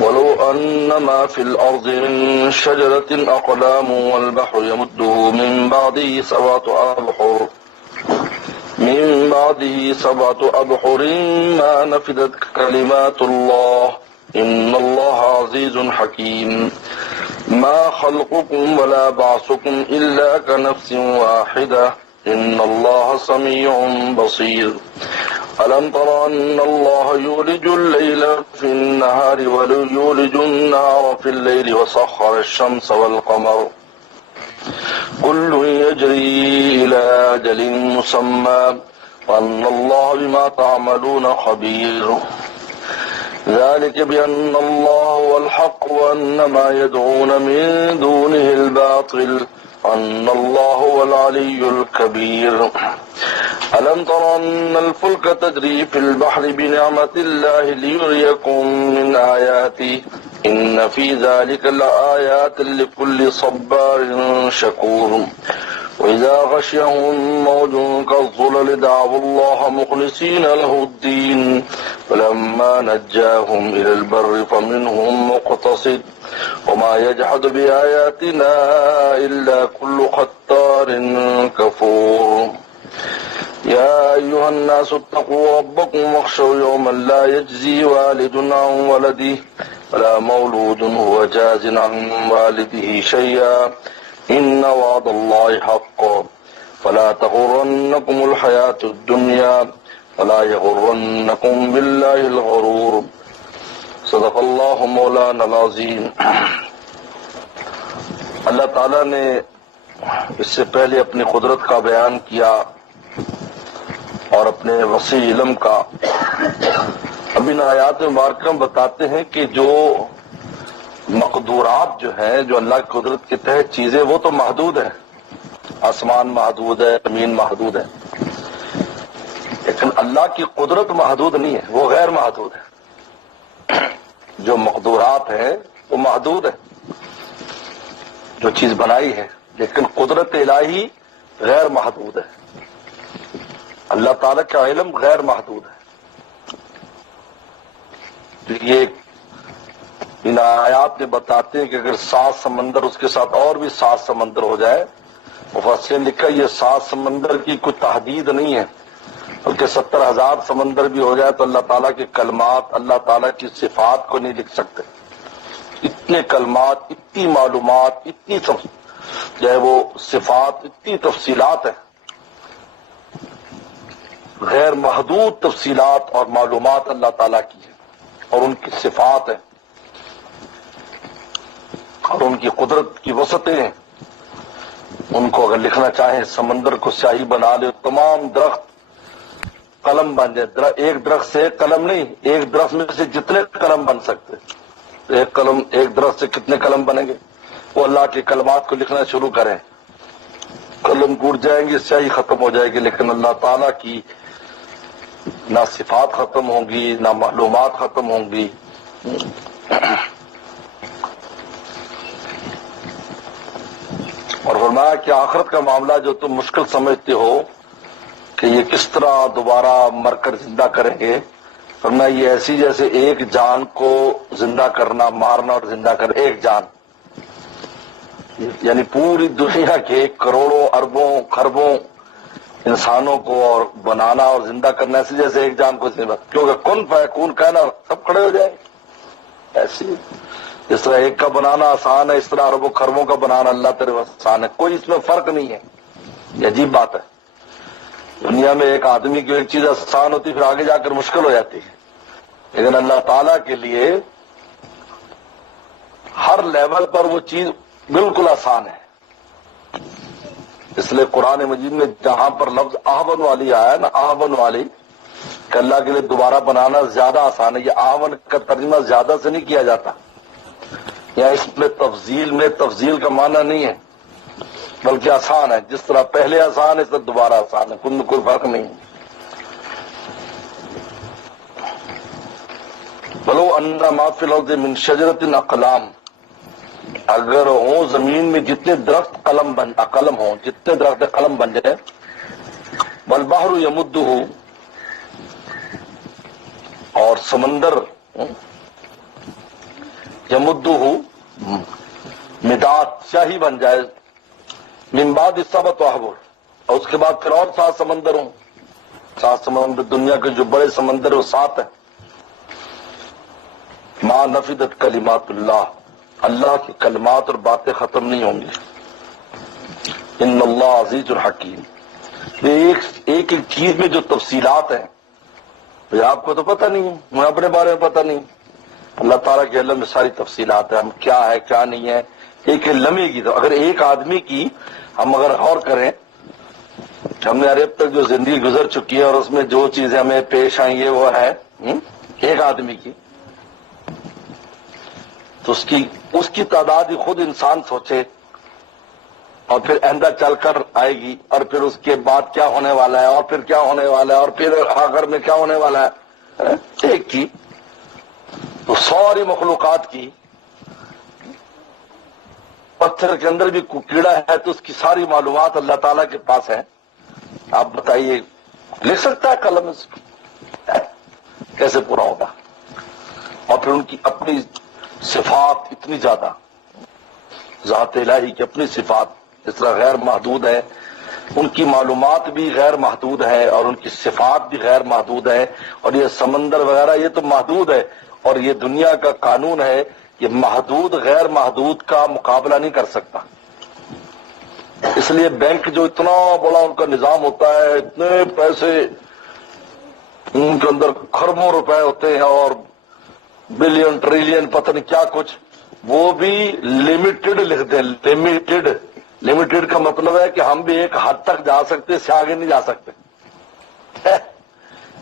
ولو أن ما في الأرض من شجرة أقلام والبحر يمده من بعده سبعة أبحر ما نفدت كلمات الله إن الله عزيز حكيم ما خلقكم ولا بعثكم إلا كنفس واحدة إن الله سميع بصير ألم تر أن الله يولج الليل في النهار ويولج النهار في الليل وسخر الشمس والقمر كل يجري إلى أجل مسمى وأن الله بما تعملون خبير ذلك بأن الله هو الحق وأن ما يدعون من دونه الباطل وأن الله هو العلي الكبير ألم تر أن الفلك تجري في البحر بنعمة الله ليريكم من آياته إن في ذلك لآيات لكل صبار شكور وإذا غشيهم موج كالظلل دعوا الله مخلصين له الدين فلما نجاهم إلى البر فمنهم مقتصد وما يجحد بآياتنا إلا كل ختار كفور يا أيها الناس اتقوا ربكم واخشوا يوما لا يجزي والد عن ولده ولا مولود هو جاز عن والده شيئا إن وعد الله حق فلا تغرنكم الحياة الدنيا ولا يغرنكم بالله الغرور صدق اللہ مولانا العظیم۔ اللہ تعالیٰ نے اس سے پہلے اپنی قدرت کا بیان کیا اور اپنے وسیع علم کا۔ اب ان آیات مبارکہ بتاتے ہیں کہ جو مقدورات جو ہیں، جو اللہ کی قدرت کے تحت چیزیں، وہ تو محدود ہیں، آسمان محدود ہے، زمین محدود ہے، لیکن اللہ کی قدرت محدود نہیں ہے، وہ غیر محدود ہے۔ جو مقدورات ہیں وہ محدود ہے، جو چیز بنائی ہے، لیکن قدرت الہی غیر محدود ہے۔ اللہ تعالیٰ کا علم غیر محدود ہے۔ یہ ان آیات میں بتاتے ہیں کہ اگر 7 سمندر اس کے ساتھ اور بھی 7 سمندر ہو جائے، مفسرین نے لکھا یہ 7 سمندر کی کوئی تحدید نہیں ہے، بلکہ 70,000 سمندر بھی ہو جائے تو اللہ تعالیٰ کے کلمات، اللہ تعالیٰ کی صفات کو نہیں لکھ سکتے۔ اتنے کلمات، اتنی معلومات، اتنی جو ہے وہ صفات، اتنی تفصیلات ہیں، غیر محدود تفصیلات اور معلومات اللہ تعالیٰ کی ہیں، اور ان کی صفات ہیں، اور ان کی قدرت کی وسعتیں ہیں۔ ان کو اگر لکھنا چاہیں، سمندر کو سیاہی بنا لے، تمام درخت قلم بن جائے۔ ایک درخت سے ایک قلم نہیں، ایک درخت میں سے جتنے قلم بن سکتے، ایک درخت سے کتنے قلم بنیں گے؟ وہ اللہ کے کلمات کو لکھنا شروع کریں، قلم ٹوٹ جائیں گے، سیاہی ختم ہو جائے گی، لیکن اللہ تعالیٰ کی نہ صفات ختم ہوں گی، نہ معلومات ختم ہوں گی۔ اور فرمایا کہ آخرت کا معاملہ جو تم مشکل سمجھتے ہو کہ یہ کس طرح دوبارہ مر کر زندہ کریں گے، فرمایا یہ ایسی جیسے ایک جان کو زندہ کرنا، مارنا اور زندہ کرنا، ایک جان، یعنی پوری دنیا کے کروڑوں اربوں خربوں انسانوں کو اور بنانا اور زندہ کرنا، ایسے جیسے ایک جان کو زندہ، کیونکہ کن فیکون کہنا سب کھڑے ہو جائیں گے۔ ایسی جس طرح ایک کا بنانا آسان ہے، اس طرح اربوں خربوں کا بنانا اللہ تعالی آسان ہے، کوئی اس میں فرق نہیں ہے۔ یہ عجیب بات ہے، دنیا میں ایک آدمی کی ایک چیز آسان ہوتی پھر آگے جا کر مشکل ہو جاتی ہے، لیکن اللہ تعالیٰ کے لیے ہر لیول پر وہ چیز بالکل آسان ہے۔ اس لیے قرآن مجید میں جہاں پر لفظ آہون والی آیا ہے نا، آہون والی، کہ اللہ کے لیے دوبارہ بنانا زیادہ آسان ہے، یہ آہون کا ترجمہ زیادہ سے نہیں کیا جاتا، یا اس میں تفضیل کا معنی نہیں ہے، بلکہ آسان ہے، جس طرح پہلے آسان ہے اس طرح دوبارہ آسان ہے، کوئی فرق نہیں۔ بلو ان ما فی الارض من شجرۃ اقلام، اگر ہوں زمین میں جتنے درخت قلم ہوں، جتنے درخت قلم بن جائے، والبحر یمدہ، اور سمندر यमुद्दुहु मिदाद स्याही बन जाए, मिन बाद सबत वहबुर, और उसके बाद फिर और 7 समंदर हों। 7 समंदर, दुनिया के जो बड़े समंदर वो 7 है। मा नफिदत कलिमातुल्लाह, अल्लाह की कलमात और बातें खत्म नहीं होंगी। इन्नल्लाह अजीजुल हकीम। एक एक चीज में जो तफसीलात हैं, तो आपको तो पता नहीं है, मुझे अपने बारे में पता नहीं। अल्लाह ताला के इल्म में सारी तफसीलात है, हम क्या है क्या नहीं है, एक लम्हे की। तो अगर एक आदमी की हम अगर गौर करें, हमने अरे अब तक जो जिंदगी गुजर चुकी है और उसमें जो चीजें हमें पेश आई है वो है एक आदमी की, तो उसकी तादाद ही खुद इंसान सोचे, और फिर आइंदा चलकर आएगी, और फिर उसके बाद क्या होने वाला है, और फिर क्या होने वाला है, और फिर आखिर में क्या होने वाला है, एक की। तो सारी मखलूकात की, पत्थर के अंदर भी कीड़ा है तो उसकी सारी मालूमात अल्लाह ताला के पास है। आप बताइए, लिख सकता है कलम इसको? कैसे पूरा होगा? और फिर उनकी अपनी सिफात इतनी ज्यादा, ज़ात इलाही की अपनी सिफात इस तरह गैर महदूद है, उनकी मालूमात भी गैर महदूद है और उनकी सिफात भी गैर महदूद है। और ये समंदर वगैरह ये तो महदूद है, और ये दुनिया का कानून है, ये महदूद गैर महदूद का मुकाबला नहीं कर सकता। इसलिए बैंक जो इतना बड़ा उनका निजाम होता है, इतने पैसे उनके अंदर खरबों रुपए होते हैं और बिलियन ट्रिलियन पता नहीं क्या कुछ, वो भी लिमिटेड लिखते हैं। लिमिटेड का मतलब है कि हम भी एक हद तक जा सकते, इससे आगे नहीं जा सकते।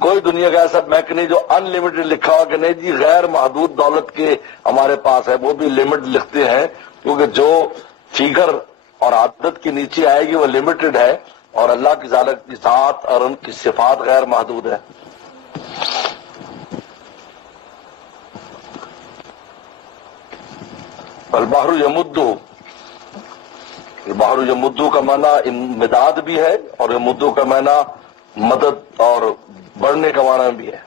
कोई दुनिया का ऐसा बैंक नहीं जो अनलिमिटेड लिखा हो कि नहीं जी गैर महदूद दौलत के हमारे पास है, वो भी लिमिट लिखते हैं, क्योंकि जो फिगर और आदत के नीचे आएगी वो लिमिटेड है, और अल्लाह की ज़ात और उनकी सिफात गैर महदूद है। अलबहरु यमुद्दु, बहरु यमुद्दु का माना इमदाद भी है, और यमुद्दु का माना मदद और बढ़ने का माना भी है।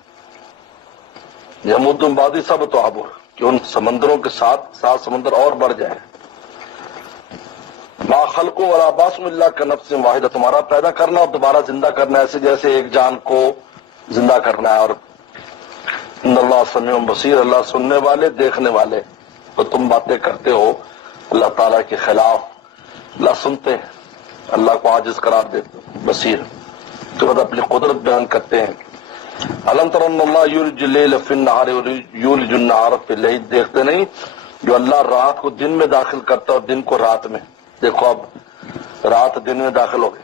यमुद्दु बादी सब तो आबुर, कि उन समंदरों के साथ 7 समंदर और बढ़ जाए। मा खल्कु वला बासुम इल्ला कनफ्सिन वाहिदा, तुम्हारा पैदा करना और दोबारा जिंदा करना ऐसे जैसे एक जान को जिंदा करना है। और इन्नल्लाह समीउन बसीर, अल्लाह सुनने वाले देखने वाले। तो तुम बातें करते हो अल्लाह ताला के खिलाफ, अल्लाह सुनते हैं, अल्लाह को आजिज करार देते, बसीर तो बाद अपनी कुदरत बयान करते हैं। अलम तरन्नल्लाह युलिजुल लैल फिन नहारि व युलिजुन नहार फिल लैल, देखते नहीं जो अल्लाह रात को दिन में दाखिल करता है और दिन को रात में। देखो अब रात दिन में दाखिल हो गई,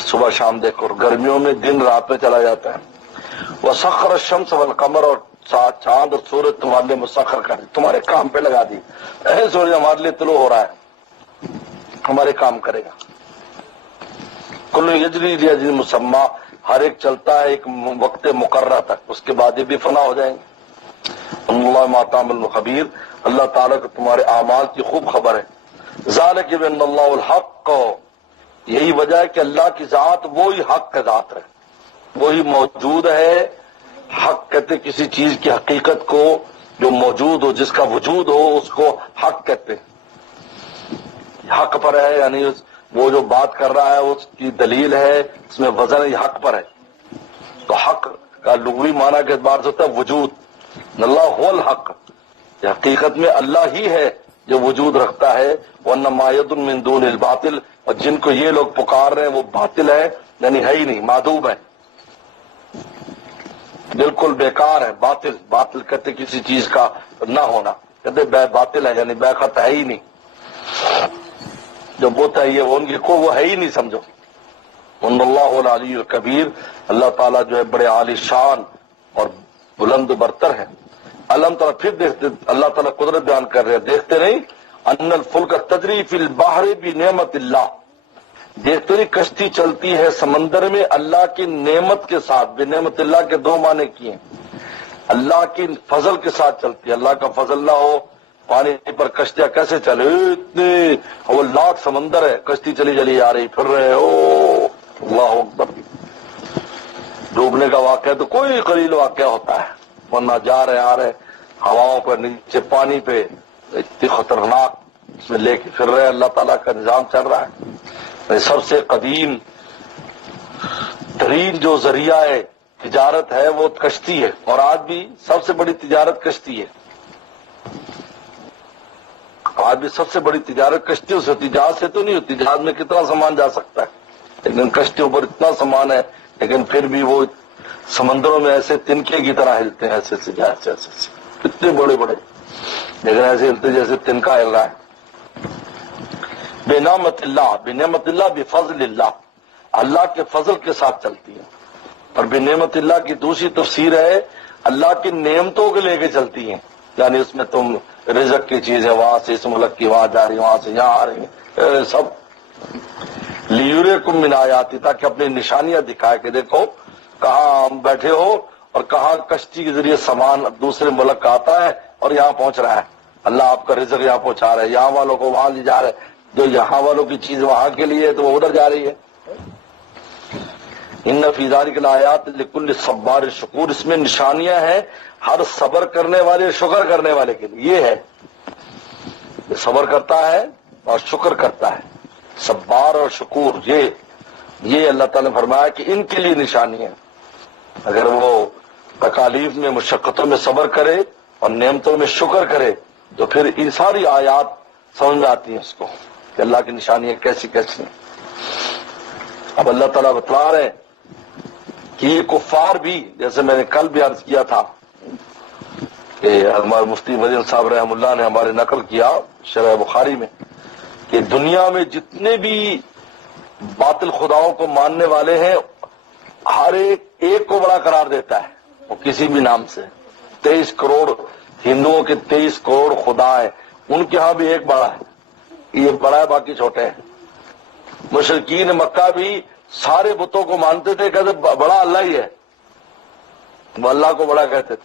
सुबह शाम देखो, गर्मियों में दिन रात में चला जाता है। वह सखर शम्स वल कमर, और चांद और सूरज तुम्हारे लिए मुसखर कर, तुम्हारे काम पे लगा दी। सूरज हमारे लिए तुलू हो रहा है, हमारे काम करेगा। कुल्लु यजरी लिअजलिन मुसम्मा, हर एक चलता है एक वक्त मुकर्रर तक, उसके बाद ये भी फना हो जाएंगे। अल्लाह मा तामल खबीर, अल्लाह ताला को तुम्हारे आमाल की खूब खबर है। ज़ालिक बिअन्नल्लाहुल हक़, यही वजह है कि अल्लाह की जात वो ही हक का जात है, वो ही मौजूद है। हक कहते किसी चीज की हकीकत को जो मौजूद हो, जिसका वजूद हो, उसको हक कहते हैं। हक पर है यानी वो जो बात कर रहा है उसकी दलील है, इसमें वजन हक पर है। तो हक का लुग़वी माना के एतबार से होता है वजूद। अल्लाह हुवल हक, हकीकत में अल्लाह ही है जो वजूद रखता है। वन्ना मा यदुन मिन दूनिल बातिल, और जिनको ये लोग पुकार रहे हैं वो बातिल है, यानी है ही नहीं, मादूब है, बिल्कुल बेकार है। बातिल, बातिल कहते किसी चीज का ना होना, कहते बातिल है यानी बैखत है ही नहीं। जो बोता है ये वो उनकी को वो है ही नहीं, समझो। अल्लाहुल अलीयुल कबीर, अल्लाह ताला जो है बड़े आलिशान और बुलंद बरतर है। अलम तरा, फिर देखते अल्लाह ताला कुदरत बयान कर रहे हैं, देखते नहीं अन्नल फुल्क तजरी फिल बहरी बि नेमतिल्लाह, देखते नहीं कश्ती चलती है समंदर में अल्लाह की नेमत के साथ। बेनेमतिल्लाह के 2 माने किए, अल्लाह की फजल के साथ चलती है। अल्लाह का फजल ना हो पानी पर कश्तियां कैसे चले, इतने वो लाख समंदर है, कश्ती चली चली आ रही, फिर रहे, ओ अल्लाह अकबर। डूबने का वाकया तो कोई कलील वाकया होता है, वरना जा रहे आ रहे हवाओं पर, नीचे पानी पे, इतनी खतरनाक इसमें लेके फिर रहे, अल्लाह ताला का निजाम चल रहा है। सबसे कदीम तरीन जो जरिया है तिजारत है वो कश्ती है, और आज भी सबसे बड़ी तिजारत कश्ती है। आज भी सबसे बड़ी तिजारत कश्तियों से होती, जहाज से तो नहीं होती। जहाज में कितना सामान जा सकता है, लेकिन कश्तियों पर इतना सामान है, लेकिन फिर भी वो समंदरों में ऐसे तिनके की तरह हिलते हैं, ऐसे से जहाज ऐसे इतने बड़े बड़े, लेकिन ऐसे हिलते जैसे तिनका हिल रहा है। बेनेमतिल्लाह बिफज़लिल्लाह, अल्लाह के फजल के साथ चलती है। और बेनेमतिल्लाह की दूसरी तफसीर है अल्लाह की नेमतों को लेके चलती हैं, यानी उसमें तुम रिज़्क़ की चीजें वहां से इस मुल्क की वहां जा रही, वहां से यहां आ रही, सब लियुरिकुम मिन आयाती, ताकि अपनी निशानियां दिखाए कि देखो कहाँ हम बैठे हो और कहाँ कश्ती के जरिए सामान दूसरे मुल्क का आता है और यहाँ पहुंच रहा है। अल्लाह आपका रिज़्क़ यहाँ पहुंचा रहा है, यहाँ वालों को वहां ले जा रहे हैं, जो यहाँ वालों की चीज वहां के लिए है तो वो उधर जा रही है। इन्न फी ज़ालिका लायात लिकुल्लि सब्बार शकूर, इसमें निशानियां हैं हर सब्र करने वाले, शुक्र करने वाले के लिए। ये है सब्र करता है और शुक्र करता है, सब्बार और शकूर, ये अल्लाह ताला ने फरमाया कि इनके लिए निशानी है। अगर वो तकालीफ में, मुशक्कतों में सब्र करे और नेमतों में शुक्र करे तो फिर इन सारी आयात समझ में आती है उसको कि अल्लाह की निशानियां कैसी कैसी हैं। अब अल्लाह ताला बता रहे हैं कि ये कुफ्फार भी, जैसे मैंने कल भी अर्ज किया था कि हमारे मुफ्ती मदीन साहब रहमुल्लाह ने हमारे नकल किया शरह बुखारी में कि दुनिया में जितने भी बातिल खुदाओं को मानने वाले हैं, हर एक को बड़ा करार देता है वो किसी भी नाम से। 23 करोड़ हिंदुओं के 23 करोड़ खुदा है, उनके यहां भी एक बड़ा है, ये बड़ा है बाकी छोटे हैं। मुशरिकीन मक्का भी सारे बुतों को मानते थे, कहते बड़ा अल्लाह ही है, वो अल्लाह को बड़ा कहते थे,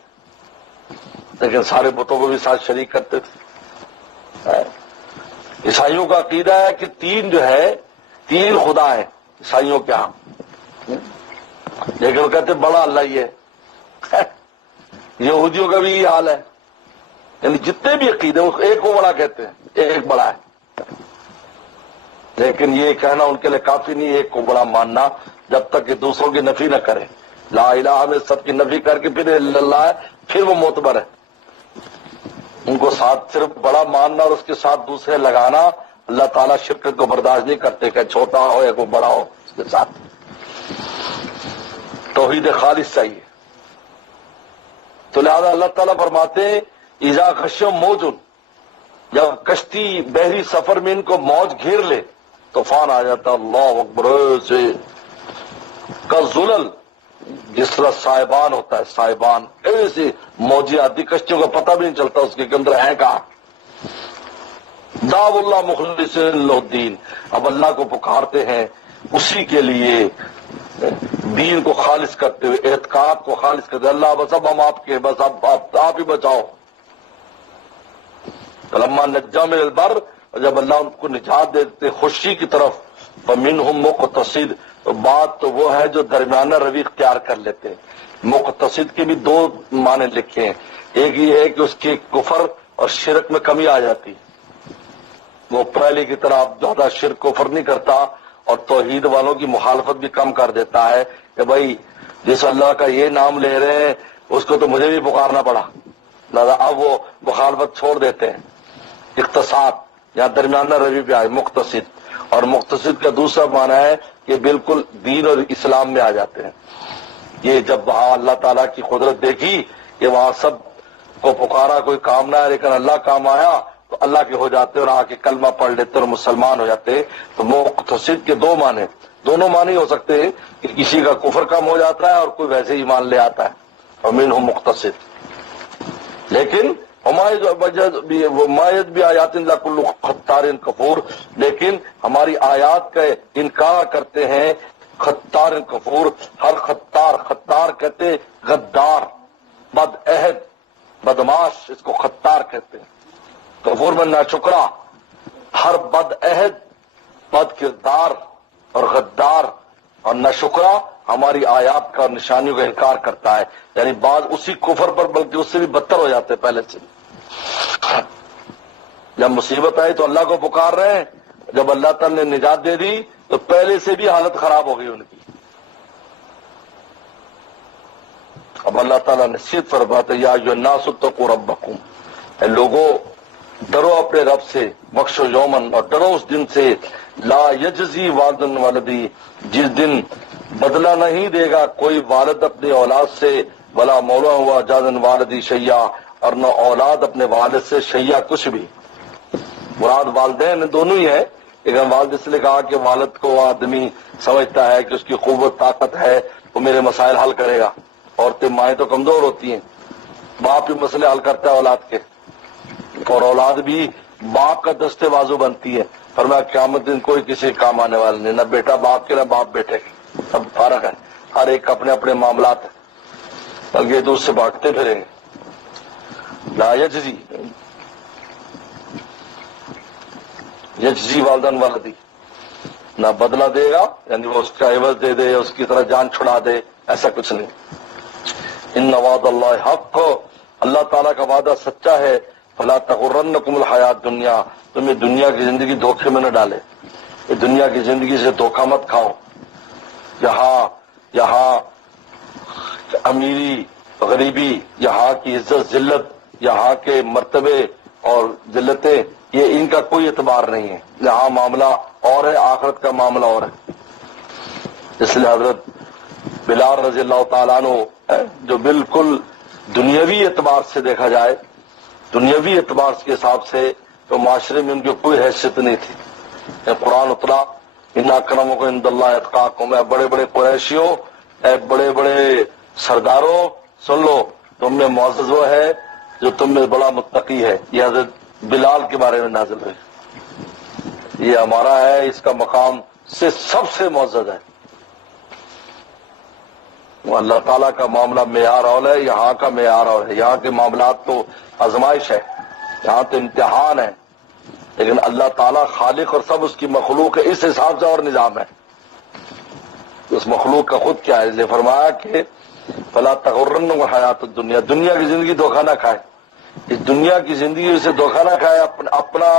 लेकिन सारे बुतों को भी साथ शरीक करते थे। ईसाइयों का अकीदा है कि तीन खुदा है ईसाइयों के यहां, लेकिन वो कहते बड़ा अल्लाह ही है। यहूदियों का भी ये हाल है, यानी जितने भी अकीदे वो एक को बड़ा कहते हैं, एक बड़ा है, लेकिन ये कहना उनके लिए काफी नहीं, एक को बड़ा मानना, जब तक कि दूसरों की नफी न करे। ला इलाहा में सबकी नफी करके फिर अल्लाह है, फिर वो मोतबर है। उनको साथ सिर्फ बड़ा मानना और उसके साथ दूसरे लगाना, अल्लाह ताला शिर्क को बर्दाश्त नहीं करते, कि छोटा हो या कोई बड़ा हो, उसके साथ तौहीद खालिस चाहिए। तो लिहाजा अल्लाह ताला फरमाते हैं इज़ा खश्यम मौजुन, जब कश्ती बहरी सफर में इनको मौज घेर ले, तूफान आ जाता, अल्लाह अकबर से का जुलल, जिस तरह साहिबान होता है, साहिबान ऐसे मौजी आती, कश्तियों का पता भी नहीं चलता उसके अंदर है कहा। दावुल्लाह मुखलिसिन लहुद्दीन, अब अल्लाह को पुकारते हैं उसी के लिए, दीन को खालिस करते हुए, एतकाद को खालिस करते हुए, अल्लाह बस अब हम आपके, बस आप ही बचाओ। लम्मा नज्जा मिनल बर, जब अल्लाह उनको निजात दे देते खुशी की तरफ, फमिनहुम मुक़तसिद, तो बात तो वो है जो दरमियाना रवि इख्तियार कर लेते हैं। मुक़तसिद के भी दो माने लिखे हैं, एक ये है कि उसके कुफर और शिरक में कमी आ जाती, वो पहले की तरह ज्यादा शिरक कुफर नहीं करता और तौहीद वालों की मुखालफत भी कम कर देता है कि भाई जिस अल्लाह का ये नाम ले रहे हैं उसको तो मुझे भी पुकारना पड़ा, लिहाजा अब वो मुखालफत छोड़ देते हैं। इख्तिसाद, यहाँ दरमियाना रवि पे आए मुख्तसिद, और मुख्तसिद का दूसरा माना है कि बिल्कुल दीन और इस्लाम में आ जाते हैं। ये जब वहां अल्लाह ताला की कुदरत देखी कि वहां सब को पुकारा, कोई काम ना है, लेकिन अल्लाह काम आया तो अल्लाह के हो जाते और आके कलमा पढ़ लेते और मुसलमान हो जाते। तो मुख्तसिद के दो माने, दोनों माने हो सकते हैं कि किसी का कुफर कम हो जाता है और कोई वैसे ही मान ले आता है, और मिनहुम मुख्तसिद। लेकिन मायद भी आयातिन लकुल्लु खत्तारिन कफूर, लेकिन हमारी आयात का इनकार करते हैं खत्तारिन कफूर, हर खत्तार कहते गद्दार, बदअहद, बदमाश, इसको खत्तार कहते हैं। कफूर में नाशुक्रा, हर बदअहद, बद किरदार और गद्दार और नाशुक्रा ہماری آیات کا اور نشانیوں کا انکار کرتا ہے، یعنی بعض اسی کفر پر بلکہ اس سے بھی بدتر ہو جاتے پہلے سے۔ جب مصیبت آئی تو اللہ کو پکار رہے ہیں، جب اللہ تعالی نے نجات دے دی تو پہلے سے بھی حالت خراب ہو گئی ان کی۔ اب اللہ تعالیٰ نے صرف فرمایا یا ایھا الناس اتقوا ربکم، اے لوگوں ڈرو اپنے رب سے، بخشو یومن، اور ڈرو اس دن سے لا یجزی والد ولدی، جس دن بدلہ نہیں دے گا کوئی والد اپنی اولاد سے، ولا مولا ہوا جازن والدی شیئا، اور نہ اولاد اپنے والد سے شیئا کچھ بھی۔ مراد والدین دونوں ہی ہے، لیکن والد اس لیے کہا کہ والد کو آدمی سمجھتا ہے کہ اس کی قوت طاقت ہے وہ میرے مسائل حل کرے گا، عورتیں مائیں تو کمزور ہوتی ہیں، باپ بھی مسئلے حل کرتا ہے اولاد کے، اور اولاد بھی باپ کا دستے بازو بنتی ہے۔ فرمایا قیامت دن کوئی کسی کام آنے والا نہیں، نہ بیٹا باپ کے نہ باپ بیٹے کے، سب فارغ ہے، ہر ایک اپنے اپنے معاملات ہیں، بلکہ ایک دوسرے سے بانٹتے پھریں گے۔ لا یجزی یجزی والدن والدی، نہ بدلہ دے گا یعنی وہ اس کا عوض دے دے، اس کی طرح جان چھڑا دے، ایسا کچھ نہیں۔ ان وعد اللہ حق، اللہ تعالیٰ کا وعدہ سچا ہے۔ فلا تغرنکم الحیات دنیا، تمہیں دنیا کی زندگی دھوکے میں نہ ڈالے، یہ دنیا کی زندگی سے دھوکہ مت کھاؤ۔ یہاں امیری غریبی، یہاں کی عزت ذلت، یہاں کے مرتبے اور ذلتیں، یہ ان کا کوئی اعتبار نہیں ہے، یہاں معاملہ اور ہے، آخرت کا معاملہ اور ہے۔ اس لیے حضرت بلال رضی اللہ تعالیٰ عنہ جو بالکل دنیاوی اعتبار سے دیکھا جائے، دنیاوی اعتبار کے حساب سے تو معاشرے میں ان کی کوئی حیثیت نہیں تھی۔ قرآن اترا ان اکرمکم عند اللہ اتقاکم، اے بڑے بڑے قریشیوں، اے بڑے بڑے سرداروں، سن لو تم میں معزز وہ ہے جو تم میں بڑا متقی ہے۔ یہ حضرت بلال کے بارے میں نازل ہوئی، یہ ہمارا ہے، اس کا مقام سے سب سے معزز ہے۔ وہ اللہ تعالیٰ کا معاملہ معیار اور ہے، یہاں کا معیار اور ہے، یہاں کے معاملات تو آزمائش ہے، یہاں تو امتحان ہے، لیکن اللہ تعالیٰ خالق اور سب اس کی مخلوق ہے، اس حساب سے اور نظام ہے۔ اس مخلوق کا خود کیا ہے، اس لیے فرمایا کہ فلا تغرنکم الحیات الدنیا، دنیا کی زندگی دھوکہ نہ کھائے، اس دنیا کی زندگی سے دھوکہ نہ کھائے، اپنا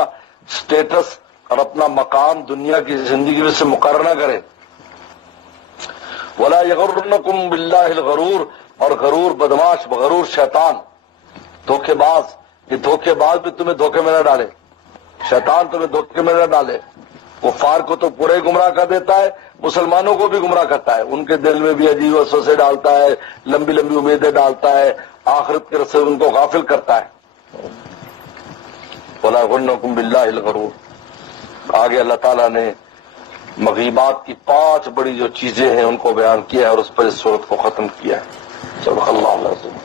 سٹیٹس اور اپنا مقام دنیا کی زندگی سے مقرر نہ کرے۔ ولا یغرنکم باللہ الغرور، اور غرور بدماش، غرور شیطان، دھوکے باز، یہ دھوکے باز بھی تمہیں دھوکے میں نہ ڈالے، شیطان تمہیں دھوکے میں نہ ڈالے۔ کفار کو تو پورے گمراہ کر دیتا ہے، مسلمانوں کو بھی گمراہ کرتا ہے، ان کے دل میں بھی عجیب وسوسے ڈالتا ہے، لمبی لمبی امیدیں ڈالتا ہے، آخرت کے رستے ان کو غافل کرتا ہے۔ ولا یغرنکم باللہ الغرور۔ آگے اللہ تعالیٰ نے مغیبات کی 5 بڑی جو چیزیں ہیں ان کو بیان کیا ہے اور اس پر اس صورت کو ختم کیا ہے۔ صدق اللہ العظیم۔